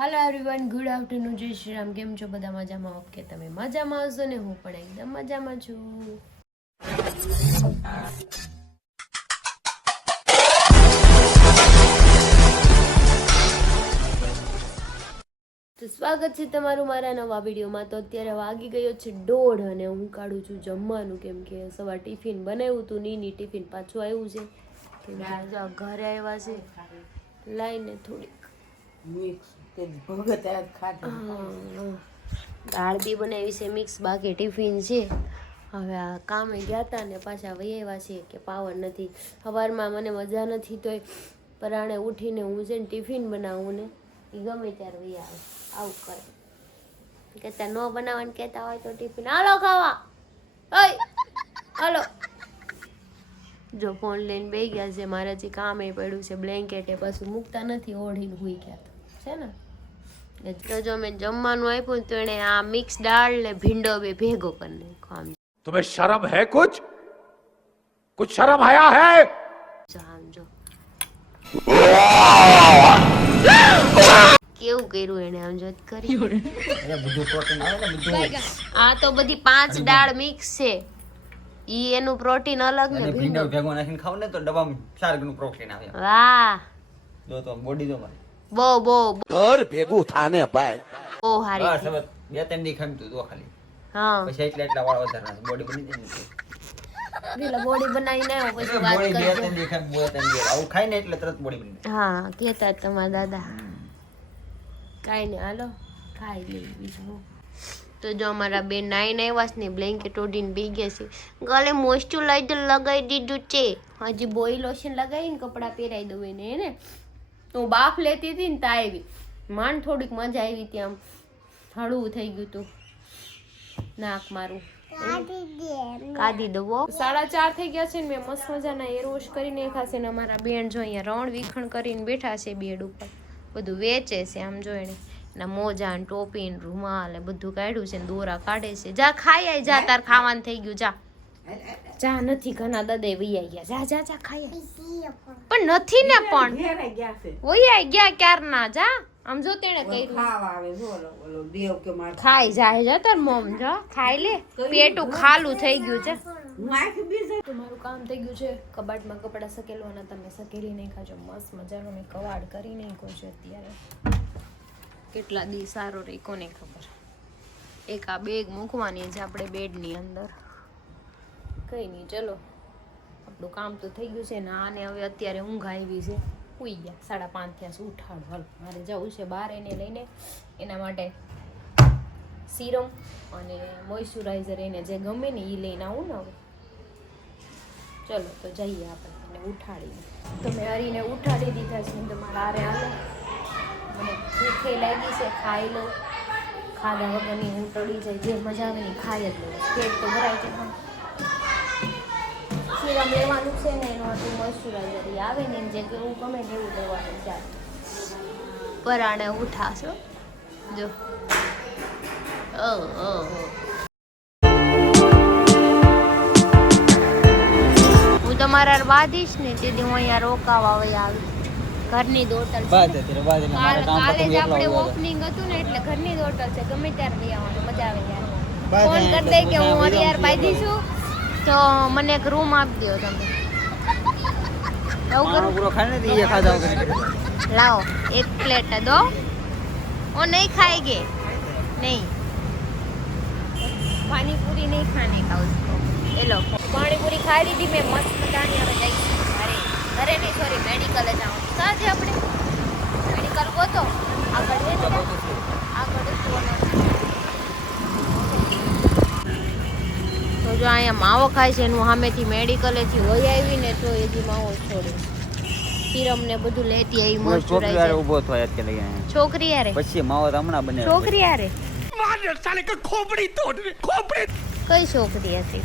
Hello everyone, good afternoon, जय श्री राम। केम छो બધા મજામાં? ઓકે, તમે મજામાં હશો ને? હું પણ એકદમ મજામાં છું। તો સ્વાગત છે તમારું મારા નવા વિડીયોમાં। તો અત્યારે વાગી ગયો છે 1:30 અને હું કાઢું છું જમવાનું, કેમ કે સવાર ટિફિન બનાવ્યું હતું, નીની ટિફિન પાછું આવ્યું છે કે આજે ઘરે આવ્યા છે લાઈને થોડીક મિક્સ દાળ બી બનાવી છે મિક્સ, બાકી ટિફિન છે। હવે આ કામે ગયા હતા ને પાછા વહી આવ્યા છે કે પાવર નથી। સવારમાં મને મજા નથી તોય પરાણે ઉઠીને હું છે ને ટિફિન બનાવું ને એ ગમે ત્યારે વહી આવે, આવું કરે। કહેતા ન બનાવવાનું કહેતા હોય તો ટિફિન હાલો ખાવા, ઓય હાલો। જો ફોન લઈને બેસી ગયા છે, મારે હજી કામે પડ્યું છે, બ્લેન્કેટે પાછું મૂકતા નથી, ઓઢીને હુઈ ગયા છે ને। તો જો મેં જમવાનું આપ્યું તો એને આ મિક્સ દાળ ને ભીંડો બે ભેગો કરી નાખ્યો। આમ तुम्हें शर्म है? कुछ शर्म आया है? આમ જો કેવું કર્યું એને, આમ જો કરી આ તો બધી 5 દાળ મિક્સ છે, ઈ એનું પ્રોટીન અલગ ને ભીંડો ભેગો નાખીને ખાવ ને તો ડબ્બામાં 4 ગણું પ્રોટીન આવે। વાહ, જો તો બોડી જો મારી બહુ घर भेगू थाने भाई બહુ હારી બસ હવે 2-3 દી ખામ તું તો ખાલી, હા પછી એટલા વાળ વધારના બોડી બની જાય પેલા બોડી બનાવીને આવ્યો પછી ને વાત બોડી કરજો। 2-3 દી ખામ 2-3 દી આવું ખાઈ ને એટલે તરત બોડી બની જાય। હા કહેતા તમારા દાદા, કાંઈ નહીં હાલો ખાઈ લઈએ બીજું। તો જો અમારા બે નાઈને આવ્યા ને બ્લેન્કેટ ઓઢીને બી ગયા છે, ગળે મોઇસ્ચરાઇઝર લગાવી દીધું છે, હજી બોડી લોશન લગાવીને કપડાં પહેરાવી દઉં એને એને। હું બાફ લેતી હતી ને તા આવી માંડ થોડીક મજા આવી હતી, આમ હળવું થઈ ગયું હતું નાક મારું, કાઢી દઉં। 4:30 થઈ ગયા છે ને મેં મસ્ત મજાના હેર વોશ કરીને ખાશે ને અમારા બેન જો અહીંયા રણ વિખણ કરીને બેઠા છે બેડ ઉપર, બધું વેચે છે। આમ જો એને એના મોજા ને ટોપી ને રૂમાલ ને બધું કાઢ્યું છે ને દોરા કાઢે છે। જા ખાઈ આય, જા તાર ખાવાનું થઈ ગયું, જા જા, નથી ઘણા દાદા વૈયા ગયા, જા જા જા ખાઈ આય। પણ નથી ને, પણ વૈયા ગયા ક્યારના, જા આમ જો તેણે કર્યું ખાઈ જાય, જા તાર મમ જા ખાઈ લે, પેટું ખાલું થઈ ગયું છે। તો મારું કામ થઈ ગયું છે, કબાટમાં કપડાં સકેલવાના, તમે સકેલી નહીં ખાજો, મસ્ત મજાનો મેં કવાડ કરી નાખ્યો છે। અત્યારે કેટલા દી સારો રહી કોને ખબર। એક આ બેગ મૂકવાની છે આપણે બેડની અંદર, કઈ નહીં ચલો આપણું કામ તો થઈ ગયું છે ને। આને હવે અત્યારે ઊંઘ આવી છે, સુઈ ગયા, 5:30 થયા છે, ઉઠાડ હાલ મારે જવું છે બહાર એને લઈને, એના માટે સિરમ અને મોઇશ્ચરાઇઝર એને જે ગમે ને એ લઈને આવું ને હવે। ચલો તો જઈએ આપણે એને ઉઠાડીને। તો મેં હરીને ઉઠાડી દીધા છે, તો મારા આરે હાલે, મને ભૂખે લાગી છે, ખાઈ લઉં, ખાધા વગરની હું ટળી જાય, જે મજા આવે ને ખાઈ જ લઉં, પેટ તો ભરાય છે। પણ સિરમ લેવાનું છે ને એનું હતું મોઇશ્ચરાઇઝર, એ આવે ને જે કેવું ગમે તેવું લેવાનું ચાલ। પરાણે ઉઠાશો જો હું તમારા બાંધીશ ને તેથી હું અહીંયા રોકાવા આવી ઘરની જ હોટલ છે। કાલે જ આપણે ઓપનિંગ હતું ને એટલે ઘરની જ હોટલ છે, ગમે ત્યારે લઈ આવવાનું, મજા આવે ત્યારે ફોન કરી દે કે હું હરિયાર બાંધી છું તો મને એક રૂમ આપી દો તમે, એવું કરું? પૂરો ખાને દીએ ખાધા વગર લાવો એક પ્લેટ દો, वो नहीं खाएंगे, नहीं पानी पूरी नहीं खाने का उसको। ये लो पानी पूरी खाई ली थी मैं, मस्त मजानी હવે જઈ ઘરે, ઘરે નહીં સોરી મેડિકલ જવાનું, ક્યાં છે આપણે મેડિકલ ગોતો આગળ છે ને, આગળ તો જો અહીંયા માવો ખાય છે એનું સામેથી મેડિકલેથી હોય આવીને તો એથી માવો છોડે, સિરમ ને બધું લેતી આવી, મોઇશ્ચરાઇઝર ઊભો થયો અત્યારે લઈ છોકરી યારે પછી માવો હમણાં બને છોકરી યારે साले का खोपड़ी तोड़ खोपड़ी કઈ છોકરી હતી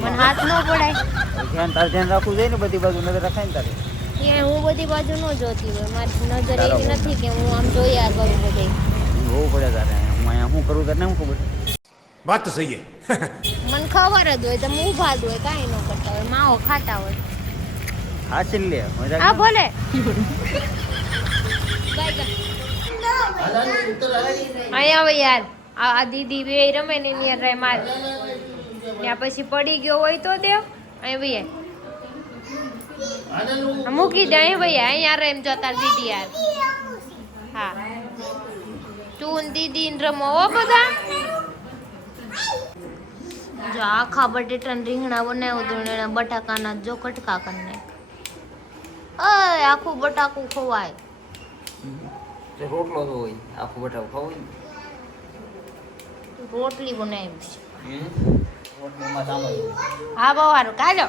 મને હાથ ન પડાય, ધ્યાન રાખવું જોઈએ ને, બધી બાજુ નજર રખાય ને તારે। એ હું બધી બાજુ ન જોતી હોય, મારી નજર એવી નથી કે હું આમ જોયા કરું બધે, હોવું પડે તારે, હું અહીંયા શું કરું તને શું ખબર? बात तो सही है મને ખબર જ હોય, તમે ઊભા જ હોય, કાંઈ ન કરતા હોય, માવો ખાતા હોય। હા ચલ લે હા ભલે અહીંયા આવે યાર આ દીદી બે રમે ને એની યાર માર ત્યાં પછી પડી ગયો હોય તો દેવ અહીં ભાઈ મૂકી દે અહીં ભાઈ અહીંયા એમ જતા દીદી યાર હા તું ને દીદી ને રમો હો બધા જો આખા બટેટા રીંગણા બનાવ્યું હતું ને એના બટાકાના જો કટકા કરીને અય આખું બટાકું ખવાય રોટલો તો હોય આખું બટાવું ખાવું રોટલી બનાવી છે રોટલીમાં સાંભળ હા બહુ સારું કાઢો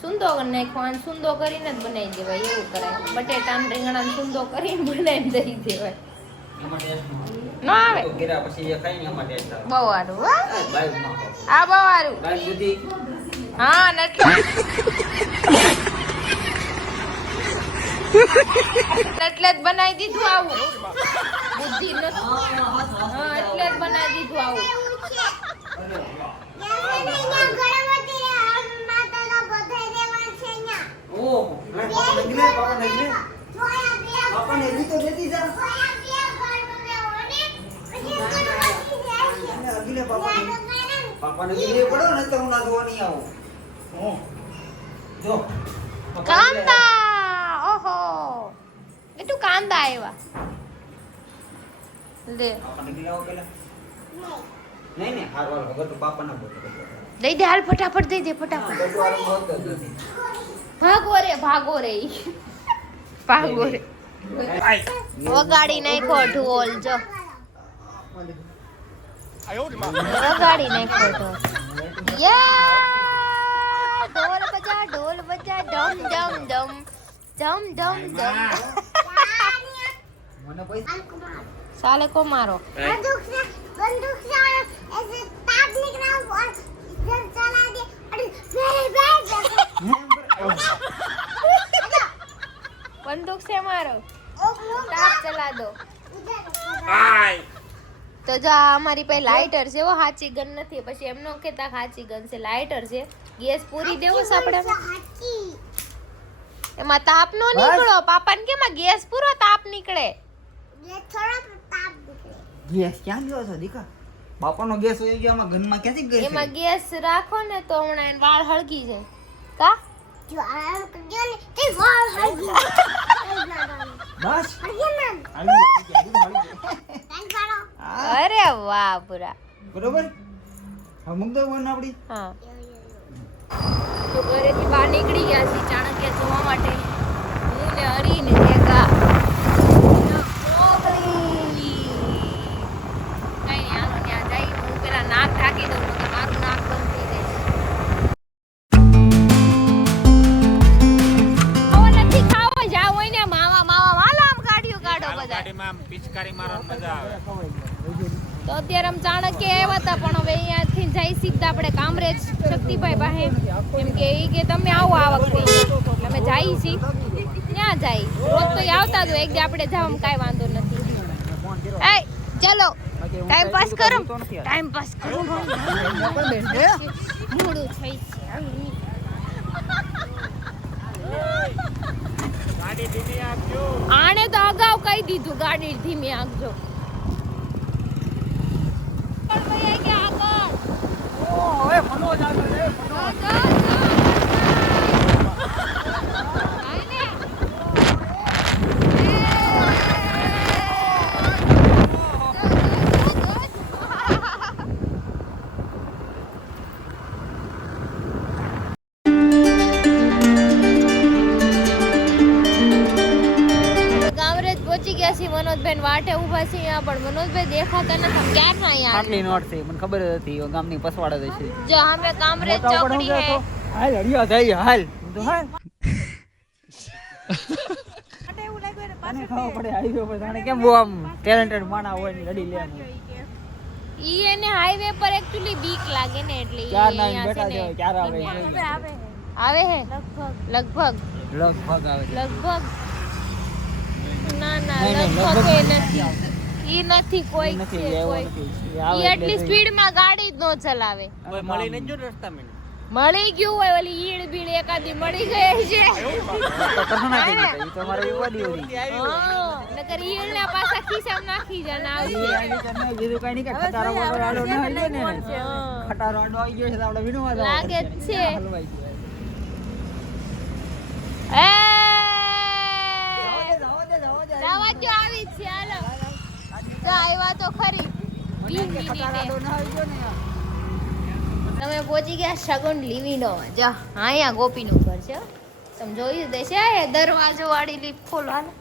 સુંદો નાખો અને સુંદો કરીને જ બનાવી દેવાય એવું કરાય બટેટા ને રીંગણા સુંદો કરીને બનાવી દઈ દેવાય એમાં ટેસ્ટ ન આવે તો ગીરા પછી જે ખાઈ ને એમાં ટેસ્ટ આવે બહુ સારું હા બાઈક માં ખાવ આ બહુ સારું બાઈક દૂધી હા એટલે એટલે જ બનાવી દીધું આવું બુદ્ધિ નથી હા એટલે જ બનાવી દીધું આવું ઓહ પાપા નગલે પાપા ને લી તો દેતી જા અગલે પાપા ને લી પડો ને તો હું ના જોવા નહીં આવું હું જો કાંદા ઓહો એટલું કાંદા આવ્યા લે પાપા નગલે આવો પેલા નહીં ને હાર વાળો વગર તો પાપા ના બોલે દઈ દે હાલ ફટાફટ દઈ દે ફટાફટ ભાગો રે ભાગો રે ભાગો રે વગાડી નાખો ઢોલ જો વગાડી નાખો ઢોલ યા ઢોલ બજા ડમ ડમ ડમ ડમ ડમ ડમ મને પૈસા साले को मारो बंदूक से ऐसे ताप निकला और इधर चला दे और मेरे बैग बंदूक से मारो उधर ताप चला दो તો જો આ અમારી પાસે લાઇટર છે વો હાચી ગન નથી પછી એમનો કેતા હાચી ગન છે લાઇટર છે ગેસ પૂરી દેવો છે આપણે हाथी એમાં તાપ નો નીકળો પાપાને કેમાં ગેસ પૂરો તાપ નીકળે ये थोड़ा ताप निकले ગેસ ક્યાં ગયો છો દીકા બાપાનો ગેસ હોય ગયો આમાં ઘરમાં ક્યાંથી ગેસ એમાં ગેસ રાખો ને તો હમણાં એને વાળ હળગી જાય કા जो आराम कर दिया ने ते वाल हगी બસ हगी मैम थैंक करो અરે વાહ પૂરા બરોબર હા મુક દો વન આપડી હા તો ઘરેથી બહાર નીકળી ગયા છે ચાણક્ય જોવા માટે હું ને હરી ને રેખા નાક ઢાંકી દઉં તો મારું નાક બંધ થઈ જાય નથી ખાવો જાવ હોય ને માવા માવા વાલો આમ કાઢ્યું કાઢો બધા ગાડીમાં પિચકારી મારવાની મજા આવે તો અત્યારે આમ ચાણક્ય આવ્યા હતા પણ હવે અહીંયાથી જઈ સીધા આપણે કામરેજ શક્તિભાઈ પાસે એમ કે ઈ કે તમે આવો આ વખતે એટલે અમે જઈ છી ક્યાં જાય રોજ તો આવતા તો એક દી આપણે જવામાં કાંઈ વાંધો નથી એ ચલો ટાઈમ પાસ કરો ટાઈમ પાસ કરો મોડું થઈ છે ગાડી ધીમી આપજો આને તો અગાઉ કહી દીધું ગાડી ધીમી આંકજો ઓય મનોજ આગળ રે મનોજભાઈ વાટે ઊભા છે અહીંયા પણ મનોજભાઈ દેખાતા નથી ક્યારના અહીંયા આટલી નોટ છે મને ખબર જ હતી ગામની પસવાડ જ છે જો અમે કામરેજ ચોકડી હે હાલ હરિયા થઈ હાલ તો હાલ અને ખાવા પડે હાઈવે પર જાણે કેમ બહુ આમ ટેલેન્ટેડ માણા હોય ને લડી લે ઈ એને હાઈવે પર એક્ચ્યુઅલી બીક લાગે ને એટલે ઈ ચાર નાઈન અહીંયા બેઠા છે છે ને ક્યારે આવે આવે હે લગભગ લગભગ આવે લગભગ ના ના નહીં, નહીં, લગભગ લગભગ એ નથી ઈ નથી કોઈ નથી છે લેવો કોઈ નથી ઈ એટલી સ્પીડ માં ગાડી જ નો ચલાવે કોઈ મળી નહીં જો રસ્તા મને મળી ગયું હોય ઓલી ઈડ બીડ એકાદી મળી ગઈ છે તો કશું નાખી દીધા. ઈ તો મારે વિવાદી હતી. હા, નકર ઈડના પાછા ખિસ્સામાં નાખી જાને આવશે બીજું કઈ નહીં કે ખટારો વાળો આડો ન આવી ગયો ને હા. ખટારો આડો આવી ગયો છે તો આપણે વીણવા જવાનું. લાગે જ છે હલવાઈ ગયો. એ જવા દે. જવા દો, આવી જ છે હાલો તો આવ્યા તો ખરી 20 ખટારો આડો મિનિટે ન આવી ગયો ને યાર. તમે પહોંચી ગયા સગુન લીવીનો જો અહીંયા ગોપીનું ઘર છે હો. તમે જોયું દેશે એ દરવાજો વાળી લીફ ખોલો હાલો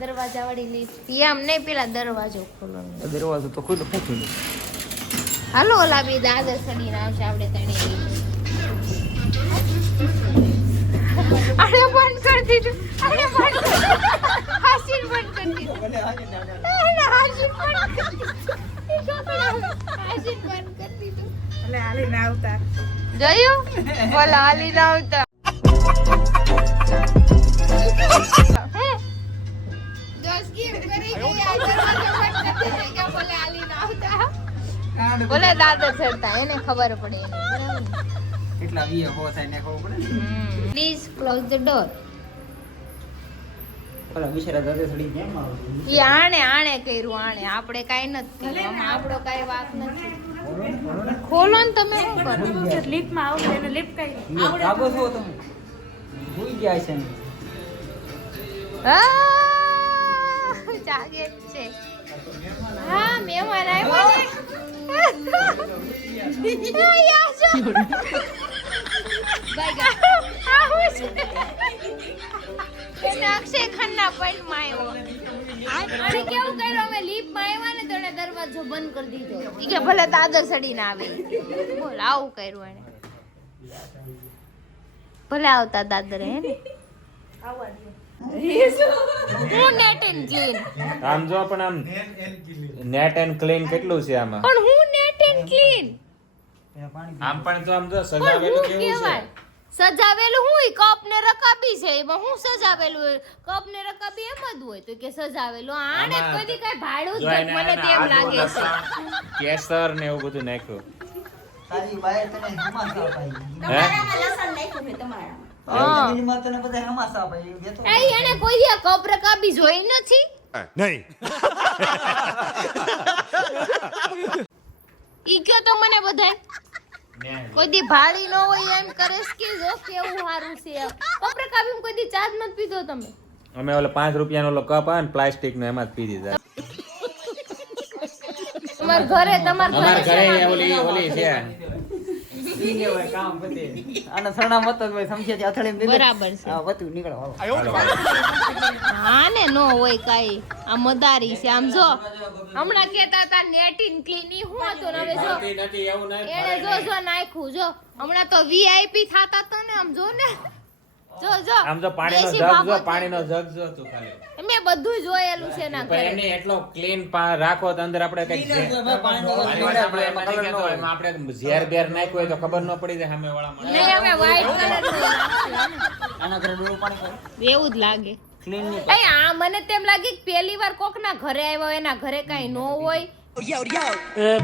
દરવાજા વાળી લીફ આમ નહીં પેલા દરવાજો ખોલો દરવાજો તો ખુલ્લો ફેંકી દે. હાલો ઓલા બી દાદર સડીને આવશે આપણે તણે આને બંધ કરી દીધું આને બંધ કરી દીધું હાસીન બંધ કરી દીધું આને હાસીન બંધ કરી દીધું હાસીન બંધ કરી દીધું એટલે હાલીને આવતા. જોયું બોલા હાલી ના આવતા બોલે દાદર ચડતા એને ખબર પડે એને બરાબર ને? કેટલા વીએ હો થાય ને ખબર પડે ને. પ્લીઝ ક્લોઝ ધ ડોર ઓલા બિચારા દાદા સડી કેમ આવે? ઈ આણે કર્યું આણે આપણે કાઈ નથી કર્યું આમાં આપણો કાઈ વાત નથી ખોલો ને તમે શું કરો ઈ જાગો છો તમે? ભૂઈ ગયા છે ને. જાગે જ છે હા મહેમાન આવ્યો છે અક્ષય ખન્ના પોઈન્ટમાં આવ્યો અને કેવું કર્યું અમે લીફમાં આવ્યા ને તો એને દરવાજો બંધ કરી દીધો ઈ કે ભલે દાદર સડીને આવે બોલ આવું કર્યું એને ભલે આવતા દાદર હે ને હું નેટ એન્ડ ક્લીન આમ જો પણ આમ નેટ એન્ડ ક્લીન કેટલું છે આમાં પણ હું નેટ એન્ડ ક્લીન આમ પણ તો આમ જો પણ સજાવેલું હું કેવું છે કહેવાય સજાવેલું હું કપ ને રકાબી છે એમાં હું સજાવેલું હોય કપ ને રકાબી એમ જ હોય તો કે સજાવેલું આને આમાં કોઈ દી કઈ ભાડું જ જો નથી એને મને આને તેમ આદુ, લાગે છે લસણ, કેસર ને એવું બધું નાખ્યું તારી બાય તને હમાસા અપાઈ. હે હા જમીનમાં તને બધા હમાસા અપાઈ. બે તો એ એને કોઈ દી આ કપ રકાબી જોઈ નથી नहीं ઈ કયો તો મને બધાય કોઈ દી ભાડી ન હોય એમ કરેસ કે જો કેવું સારું છે કપ રકાબી કોઈ દી ચાર્જ નથી પીધો તમે અમે ઓલો 5 રૂપિયાનો ઓલો કપ આવે ને પ્લાસ્ટિક નો એમાં જ પી દીધા તમારા ઘરે ઓલી છે ઈ કહેવાય કામ પતે. આના સરણા મત જ હોય સમજે છે અથડે મેં બરાબર છે હા વતું નીકળો હાલો. હા ને નો હોય કાઈ આ મદારી છે આમ જો હમણાં કેતા હતા નેટીન ક્લીન ઈ હું હતું ને હવે જો નથી એવું નહીં એને જો નાખ્યું જો હમણાં તો વીઆઈપી થાતા તો ને આમ જો ને જો આમ જો પાણીનો દેશી જગ જો બાબત. પાણીનો જગ જો તું ખાલી મેં બધું જોયેલું છે ના પણ ઘરે એને એટલો ક્લીન રાખો તો અંદર આપણે કઈક આપણે ઝેર બેર નાખ્યું હોય તો ખબર ન પડી જાય સામે વાળા નહીં અમે વ્હાઈટ કલર આના ઘરે ડોળું પાણી કરે. એવું જ લાગે ક્લીન નહીં એ આ મને તેમ લાગે કે પહેલી વાર કોક ના ઘરે આવ્યો એના ઘરે કઈ ન હોય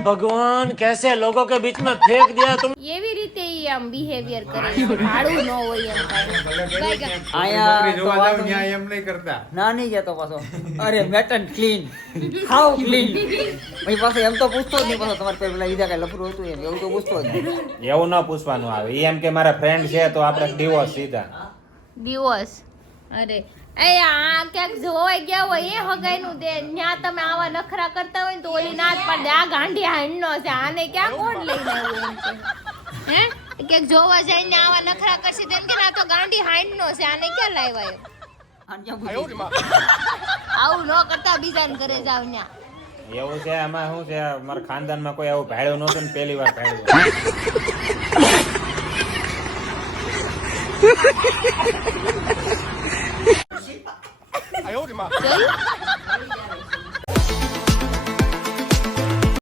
भगवान कैसे लोगों के बीच में फेंक दिया तुम એવી રીતે ઈ આમ બિહેવિયર કરે છે ભાડું ન હોય એમ કાંઈ. આયા તો વાતો નહીં. એમ નહીં કરતા ના નહીં જતો પાછો અરે મેટન ક્લીન હાઉ ક્લીન પછી પાછો એમ તો પૂછતો જ નહીં પાછો તમારે પેલા ઈદા કઈ લફરું હતું એમ એવું તો પૂછતો જ નહીં. એવું ન પૂછવાનું આવે ઈ એમ કે મારા ફ્રેન્ડ છે તો આપણે ડિવોર્સ સીધા દિવસ અરે એ આ ક્યાંક જોવાઈ ગયા હોય એ હગાઈનું દે ન્યા તમે આવા નખરા કરતા હોય ને તો ઓલી નાચ પાડે આ ગાંડી હાંડનો છે આને ક્યાં કોણ લઈને આવ્યું એમ કે હે ક્યાંક જોવા જઈને આવા નખરા કરશે તેમ કે ના તો ગાંડી હાંડનો છે આને ક્યાં લાવ્યા એમ આને ક્યાં પૂછ્યું? આવું ન કરતા બીજાને ઘરે જાવ ન્યા એવું છે આમાં શું છે મારા ખાનદાનમાં કોઈ આવું ભાડ્યું નહોતું ને પહેલી વાર ભાડ્યું જોયું